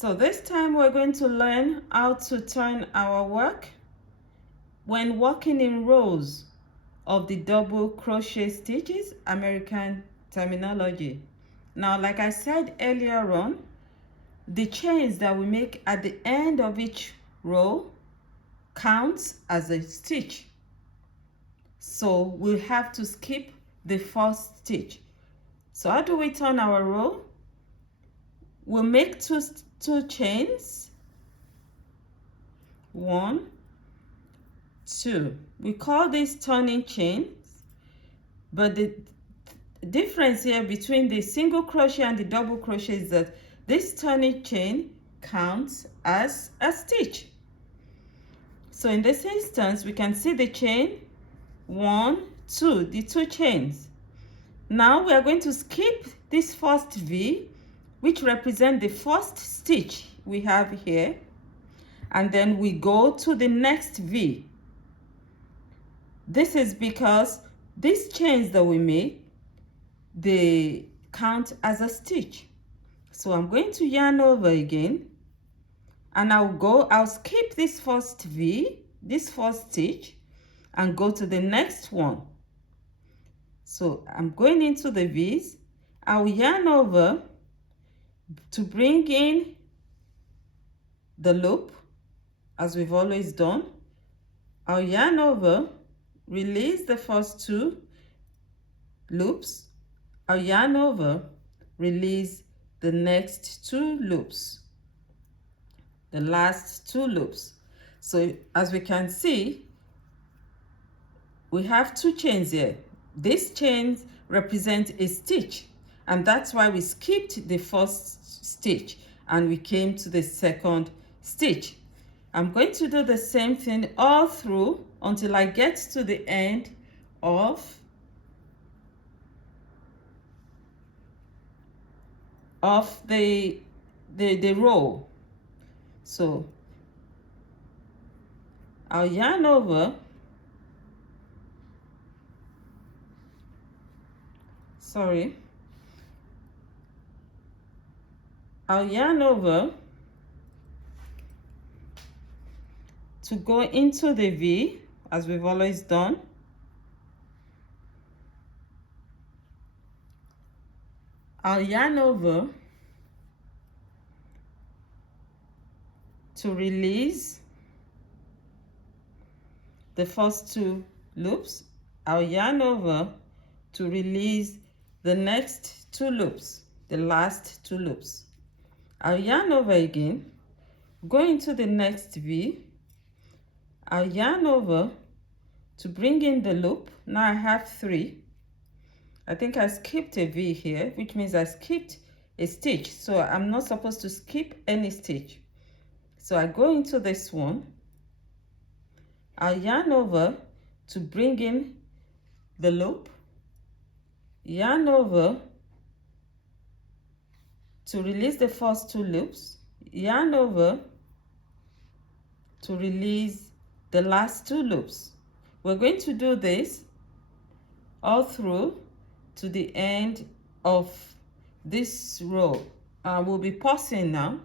So this time we're going to learn how to turn our work when working in rows of the double crochet stitches, American terminology. Now, like I said earlier on, the chains that we make at the end of each row counts as a stitch. So we'll have to skip the first stitch. So how do we turn our row? We'll make two chains. 1, 2. We call these turning chains, but the difference here between the single crochet and the double crochet is that this turning chain counts as a stitch. So in this instance, we can see the chain 1, 2, the 2 chains. Now we are going to skip this first V, which represents the first stitch we have here, and then we go to the next V. This is because these chains that we make, they count as a stitch. So I'm going to yarn over again, and I'll skip this first V, this first stitch, and go to the next one. So I'm going into the V's. I'll yarn over to bring in the loop, as we've always done. I'll yarn over, release the first 2 loops. I'll yarn over, release the next 2 loops, the last 2 loops. So as we can see, we have 2 chains here. These chains represent a stitch, and that's why we skipped the first stitch and we came to the second stitch. I'm going to do the same thing all through until I get to the end of the row. So I'll yarn over, I'll yarn over to go into the V, as we've always done. I'll yarn over to release the first 2 loops. I'll yarn over to release the next 2 loops, the last 2 loops. I'll yarn over again, go into the next V. I'll yarn over to bring in the loop. Now I have 3. I think I skipped a V here, which means I skipped a stitch. So I'm not supposed to skip any stitch. So I go into this one. I'll yarn over to bring in the loop. Yarn over to release the first 2 loops. Yarn over to release the last 2 loops. We're going to do this all through to the end of this row. We'll be pausing now.